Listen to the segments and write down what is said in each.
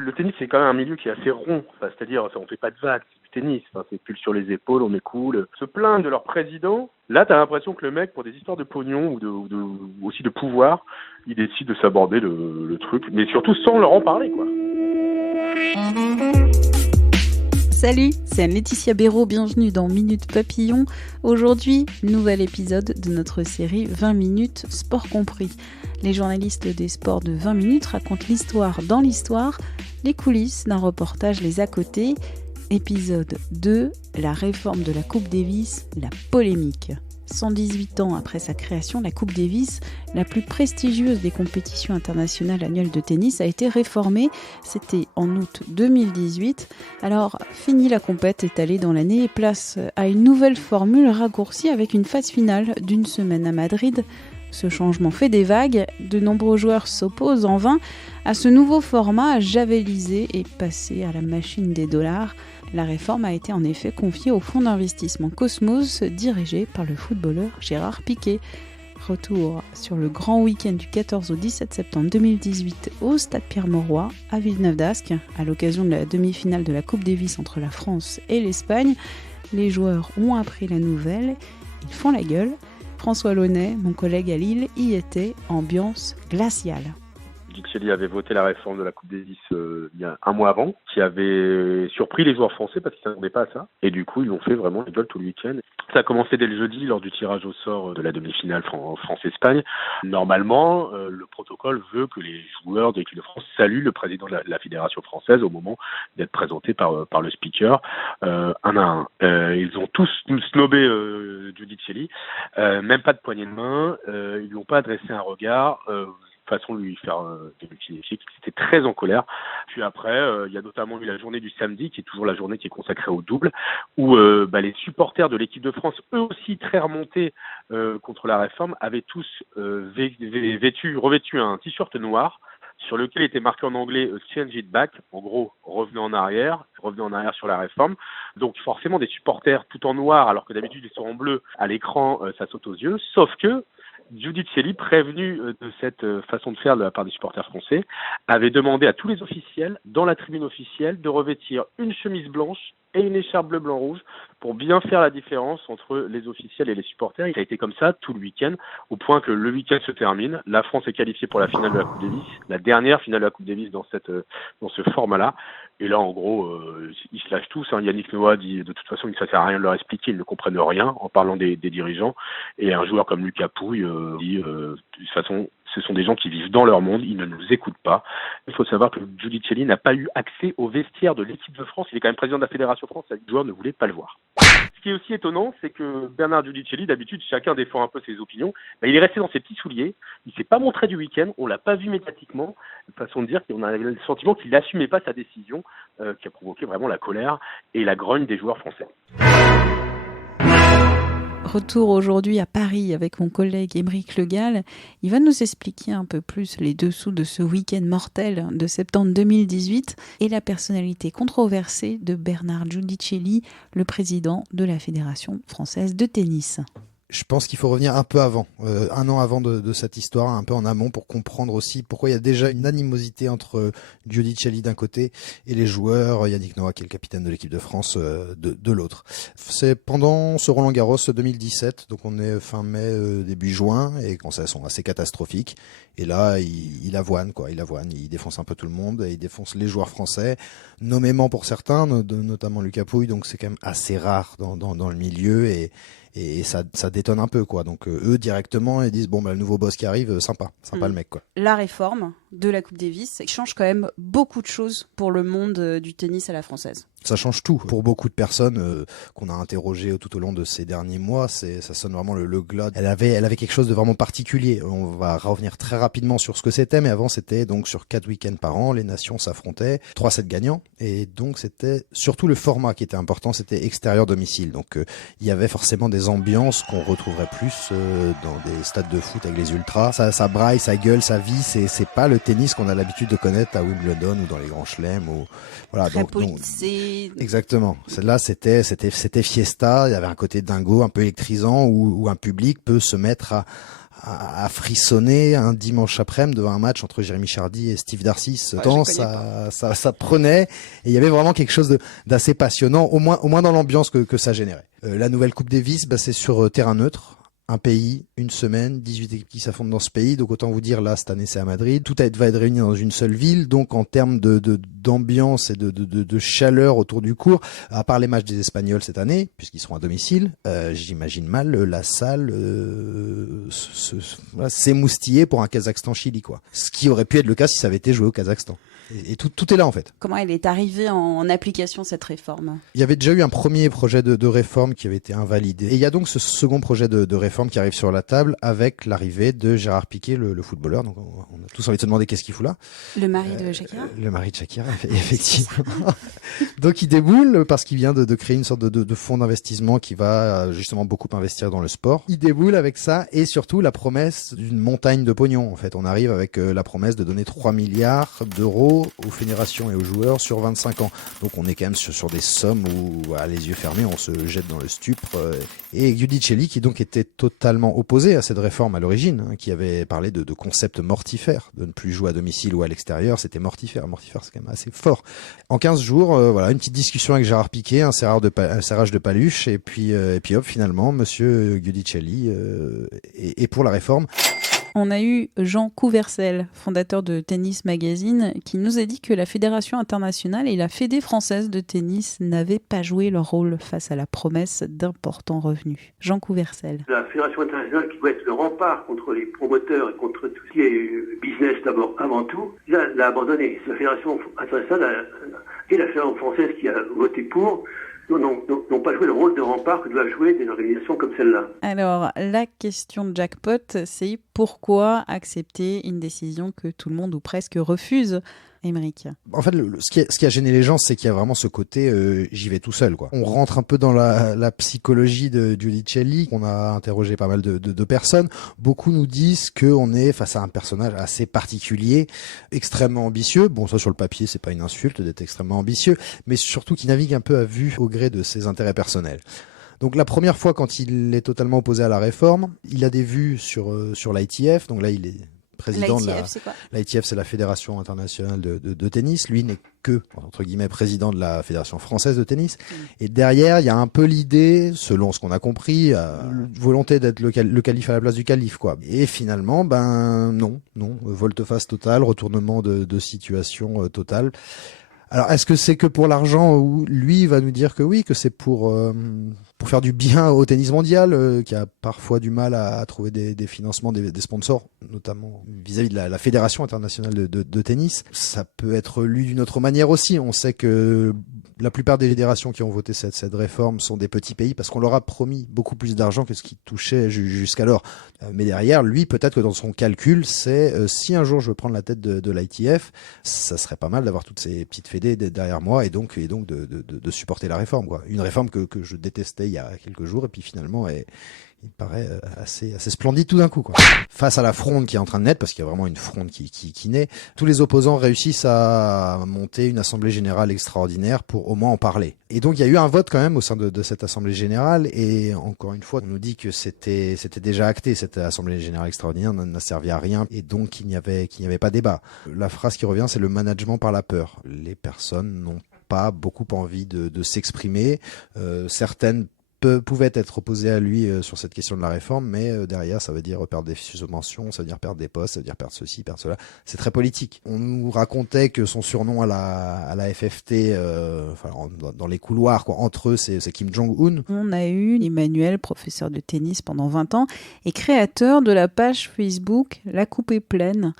Le tennis, c'est quand même un milieu qui est assez rond. Enfin, c'est-à-dire, on fait pas de vagues, c'est du tennis. Enfin, c'est plus sur les épaules, on est cool. Se plaindre de leur président, là, t'as l'impression que le mec, pour des histoires de pognon ou aussi de pouvoir, il décide de s'aborder le truc. Mais surtout sans leur en parler, quoi. Salut, c'est Anne-Laetitia Béraud, bienvenue dans Minute Papillon. Aujourd'hui, nouvel épisode de notre série 20 minutes sport compris. Les journalistes des sports de 20 minutes racontent l'histoire dans l'histoire, les coulisses d'un reportage les à côté. Épisode 2, la réforme de la Coupe Davis, la polémique. 118 ans après sa création, la Coupe Davis, la plus prestigieuse des compétitions internationales annuelles de tennis, a été réformée. C'était en août 2018. Alors, fini la compète étalée dans l'année et place à une nouvelle formule raccourcie avec une phase finale d'une semaine à Madrid. Ce changement fait des vagues. De nombreux joueurs s'opposent en vain à ce nouveau format javelisé et passé à la machine des dollars. La réforme a été en effet confiée au fonds d'investissement Cosmos, dirigé par le footballeur Gérard Piqué. Retour sur le grand week-end du 14 au 17 septembre 2018 au Stade Pierre-Mauroy à Villeneuve-d'Ascq, à l'occasion de la demi-finale de la Coupe Davis entre la France et l'Espagne. Les joueurs ont appris la nouvelle, ils font la gueule. François Launay, mon collègue à Lille, y était, ambiance glaciale. Giudicelli avait voté la réforme de la Coupe Davis il y a un mois avant, qui avait surpris les joueurs français parce qu'ils ne s'attendaient pas à ça. Et du coup, ils ont fait vraiment les gueules tout le week-end. Ça a commencé dès le jeudi lors du tirage au sort de la demi-finale France-Espagne. Normalement, le protocole veut que les joueurs de l'équipe de France saluent le président de la Fédération française au moment d'être présenté par le speaker, un à un. Ils ont tous snobé Giudicelli, même pas de poignée de main, ils lui ont pas adressé un regard. Façon de lui faire signifier qu'il était très en colère. Puis après, il y a notamment eu la journée du samedi, qui est toujours la journée qui est consacrée au double, où les supporters de l'équipe de France, eux aussi très remontés contre la réforme, avaient tous revêtu un t-shirt noir sur lequel était marqué en anglais Change it back, en gros, revenez en arrière sur la réforme. Donc forcément des supporters tout en noir, alors que d'habitude ils sont en bleu à l'écran, ça saute aux yeux, sauf que Giudicelli, prévenu de cette façon de faire de la part des supporters français, avait demandé à tous les officiels, dans la tribune officielle, de revêtir une chemise blanche et une écharpe bleu-blanc-rouge pour bien faire la différence entre les officiels et les supporters. Il a été comme ça tout le week-end, au point que le week-end se termine. La France est qualifiée pour la finale de la Coupe Davis, la dernière finale de la Coupe Davis dans ce format-là. Et là, en gros, ils se lâchent tous. Yannick Noah dit de toute façon que ça sert à rien de leur expliquer, ils ne comprennent rien en parlant des dirigeants. Et un joueur comme Lucas Pouille dit de toute façon, ce sont des gens qui vivent dans leur monde, ils ne nous écoutent pas. Il faut savoir que Giudicelli n'a pas eu accès au vestiaire de l'équipe de France. Il est quand même président de la Fédération française. Les joueurs ne voulaient pas le voir. Ce qui est aussi étonnant, c'est que Bernard Giudicelli, d'habitude, chacun défend un peu ses opinions. Il est resté dans ses petits souliers. Il s'est pas montré du week-end. On l'a pas vu médiatiquement. De façon de dire qu'on a le sentiment qu'il n'assumait pas sa décision, qui a provoqué vraiment la colère et la grogne des joueurs français. Retour aujourd'hui à Paris avec mon collègue Émeric Le Gall. Il va nous expliquer un peu plus les dessous de ce week-end mortel de septembre 2018 et la personnalité controversée de Bernard Giudicelli, le président de la Fédération française de tennis. Je pense qu'il faut revenir un peu avant, un an avant de cette histoire, un peu en amont pour comprendre aussi pourquoi il y a déjà une animosité entre Giudicelli d'un côté et les joueurs, Yannick Noah qui est le capitaine de l'équipe de France de l'autre. C'est pendant ce Roland-Garros 2017, donc on est fin mai, début juin, et quand ça sont assez catastrophiques. Et là, il avoine, il défonce un peu tout le monde, et il défonce les joueurs français, nommément pour certains, notamment Lucas Pouille, donc c'est quand même assez rare dans le milieu, et ça détonne un peu, quoi. Donc eux directement ils disent le nouveau boss qui arrive, sympa le mec, quoi. La réforme de la Coupe Davis change quand même beaucoup de choses pour le monde du tennis à la française. Ça change tout pour beaucoup de personnes qu'on a interrogées tout au long de ces derniers mois. Ça sonne vraiment le glas. Elle avait quelque chose de vraiment particulier. On va revenir très rapidement sur ce que c'était, mais avant c'était donc sur 4 week-ends par an, les nations s'affrontaient, 3 sets gagnants, et donc c'était surtout le format qui était important, c'était extérieur domicile. Donc il y avait forcément des ambiances qu'on retrouverait plus dans des stades de foot avec les ultras. Ça braille, ça gueule, ça vit. C'est pas le tennis qu'on a l'habitude de connaître à Wimbledon ou dans les grands chelems ou voilà. Très politisé. Exactement. Celle-là, c'était fiesta. Il y avait un côté dingo, un peu électrisant, où un public peut se mettre à frissonner un dimanche après-midi devant un match entre Jérémy Chardy et Steve Darcis. Ça prenait, et il y avait vraiment quelque chose d'assez passionnant, au moins dans l'ambiance que ça générait. La nouvelle Coupe Davis, c'est sur terrain neutre. Un pays, une semaine, 18 équipes qui s'affrontent dans ce pays. Donc autant vous dire, là, cette année, c'est à Madrid. Tout va être réuni dans une seule ville. Donc en termes d'ambiance et de chaleur autour du cours, à part les matchs des Espagnols cette année, puisqu'ils seront à domicile, j'imagine mal la salle s'émoustiller pour un Kazakhstan-Chili, quoi. Ce qui aurait pu être le cas si ça avait été joué au Kazakhstan. Et tout est là, en fait. Comment elle est arrivée en application, cette réforme? Il y avait déjà eu un premier projet de réforme qui avait été invalidé. Et il y a donc ce second projet de réforme qui arrive sur la table avec l'arrivée de Gérard Piqué, le footballeur. Donc on a tous envie de se demander qu'est-ce qu'il fout là. Le mari de Shakira. Le mari de Shakira, effectivement. Donc il déboule parce qu'il vient de créer une sorte de fonds d'investissement qui va justement beaucoup investir dans le sport. Il déboule avec ça et surtout la promesse d'une montagne de pognon. En fait, on arrive avec la promesse de donner 3 milliards d'euros aux fédérations et aux joueurs sur 25 ans. Donc on est quand même sur des sommes où, les yeux fermés, on se jette dans le stupre. Et Giudicelli, qui donc était totalement opposé à cette réforme à l'origine, qui avait parlé de concepts mortifères, de ne plus jouer à domicile ou à l'extérieur, c'était mortifère. Mortifère, c'est quand même assez fort. En 15 jours, une petite discussion avec Gérard Piqué, un serrage de paluche, et puis hop, finalement, monsieur Giudicelli est pour la réforme. On a eu Jean Couvercel, fondateur de Tennis Magazine, qui nous a dit que la Fédération internationale et la Fédé française de tennis n'avaient pas joué leur rôle face à la promesse d'importants revenus. Jean Couvercel. La Fédération internationale, qui doit être le rempart contre les promoteurs et contre tout ce qui est business d'abord, avant tout, l'a abandonné. La Fédération internationale et la Fédération française qui a voté pour n'ont pas joué le rôle de rempart que doivent jouer des organisations comme celle-là. Alors, la question de jackpot, c'est pourquoi accepter une décision que tout le monde ou presque refuse, Aymeric? En fait, ce qui a gêné les gens, c'est qu'il y a vraiment ce côté j'y vais tout seul, quoi. On rentre un peu dans la psychologie de Giudicelli. On a interrogé pas mal de personnes. Beaucoup nous disent qu'on est face à un personnage assez particulier, extrêmement ambitieux. Bon, ça sur le papier, c'est pas une insulte d'être extrêmement ambitieux, mais surtout qui navigue un peu à vue au gré de ses intérêts personnels. Donc la première fois, quand il est totalement opposé à la réforme, il a des vues sur l'ITF. Donc là, il est président l'ITF, c'est la Fédération internationale de tennis. Lui n'est que, entre guillemets, président de la Fédération française de tennis. Et derrière, il y a un peu l'idée, selon ce qu'on a compris, volonté d'être le calife à la place du calife, quoi. Et finalement, non, volte-face totale, retournement de situation totale. Alors, est-ce que c'est que pour l'argent, ou lui va nous dire que oui, que c'est pour faire du bien au tennis mondial, qui a parfois du mal à trouver des financements, des sponsors, notamment vis-à-vis de la Fédération internationale de tennis. Ça peut être lu d'une autre manière aussi. On sait que la plupart des fédérations qui ont voté cette réforme sont des petits pays parce qu'on leur a promis beaucoup plus d'argent que ce qu'ils touchaient jusqu'alors. Mais derrière, lui, peut-être que dans son calcul, c'est si un jour je veux prendre la tête de l'ITF, ça serait pas mal d'avoir toutes ces petites fédés derrière moi et donc de supporter la réforme, quoi. Une réforme que je détestais il y a quelques jours et puis finalement il paraît assez splendide tout d'un coup, quoi. Face à la fronde qui est en train de naître, parce qu'il y a vraiment une fronde qui naît, tous les opposants réussissent à monter une assemblée générale extraordinaire pour au moins en parler. Et donc il y a eu un vote quand même au sein de cette assemblée générale, et encore une fois on nous dit que c'était déjà acté, cette assemblée générale extraordinaire n'a servi à rien, et donc qu'il n'y avait pas débat. La phrase qui revient, c'est le management par la peur. Les personnes n'ont pas beaucoup envie de s'exprimer, certaines pouvait être opposé à lui sur cette question de la réforme, mais derrière ça veut dire perdre des subventions, ça veut dire perdre des postes, ça veut dire perdre ceci, perdre cela. C'est très politique. On nous racontait que son surnom à la FFT, dans les couloirs, quoi, entre eux, c'est Kim Jong-un. On a eu Emmanuel, professeur de tennis pendant 20 ans et créateur de la page Facebook La Coupe est pleine.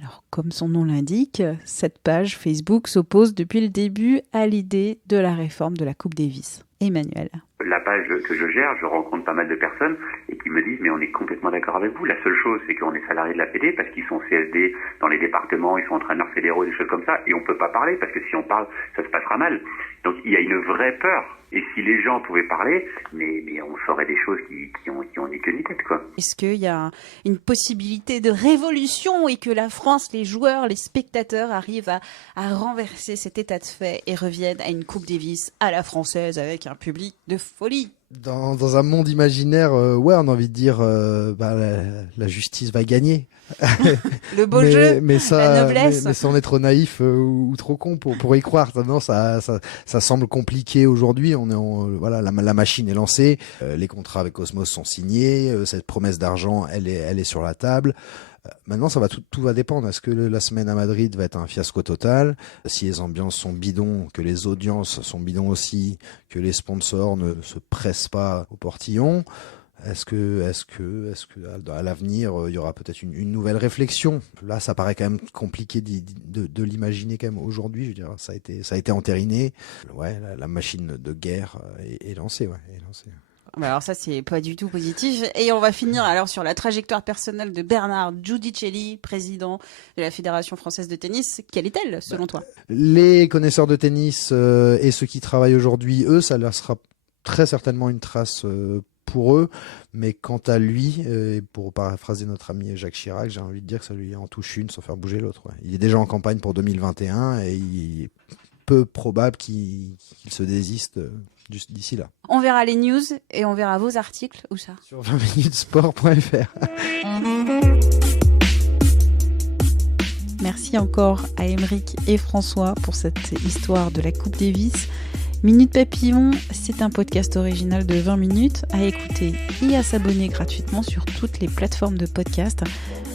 Alors, comme son nom l'indique, cette page Facebook s'oppose depuis le début à l'idée de la réforme de la Coupe Davis. Emmanuel. La page que je gère, je rencontre pas mal de personnes et qui me disent mais on est complètement d'accord avec vous. La seule chose, c'est qu'on est salarié de la Fédé parce qu'ils sont CSD dans les départements, ils sont entraîneurs fédéraux, des choses comme ça, et on peut pas parler parce que si on parle, ça se passera mal. Donc il y a une vraie peur. Et si les gens pouvaient parler, mais on saurait des choses qui ont ni queue ni tête, quoi. Est-ce qu'il y a une possibilité de révolution et que la France, les joueurs, les spectateurs arrivent à renverser cet état de fait et reviennent à une Coupe Davis à la française avec un public de folie? Dans un monde imaginaire, ouais, on a envie de dire, la justice va gagner. Le beau jeu, la noblesse. Mais sans être naïf ou trop con pour y croire. Non, ça semble compliqué aujourd'hui. Voilà, la machine est lancée, les contrats avec Cosmos sont signés, cette promesse d'argent, elle est sur la table. Maintenant, tout va dépendre. Est-ce que la semaine à Madrid va être un fiasco total? Si les ambiances sont bidons, que les audiences sont bidons aussi, que les sponsors ne se pressent pas au portillon, est-ce que à l'avenir il y aura peut-être une nouvelle réflexion? Là, ça paraît quand même compliqué de l'imaginer quand même aujourd'hui. Je veux dire, ça a été entériné. Ouais, la machine de guerre est lancée. Ouais, est lancée. Alors ça, c'est pas du tout positif. Et on va finir alors sur la trajectoire personnelle de Bernard Giudicelli, président de la Fédération française de tennis. Quelle est-elle, selon toi? Les connaisseurs de tennis et ceux qui travaillent aujourd'hui, eux, ça leur sera très certainement une trace pour eux. Mais quant à lui, et pour paraphraser notre ami Jacques Chirac, j'ai envie de dire que ça lui en touche une sans faire bouger l'autre. Ouais. Il est déjà en campagne pour 2021 et il est peu probable qu'il se désiste d'ici là. On verra les news et on verra vos articles. Où ça? Sur 20minutesport.fr. Merci encore à Aymeric et François pour cette histoire de la Coupe Davis. Minute Papillon, c'est un podcast original de 20 minutes à écouter et à s'abonner gratuitement sur toutes les plateformes de podcast.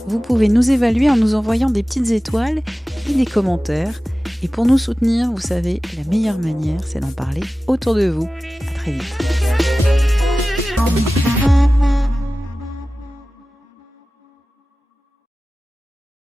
Vous pouvez nous évaluer en nous envoyant des petites étoiles et des commentaires. Et pour nous soutenir, vous savez, la meilleure manière, c'est d'en parler autour de vous. À très vite.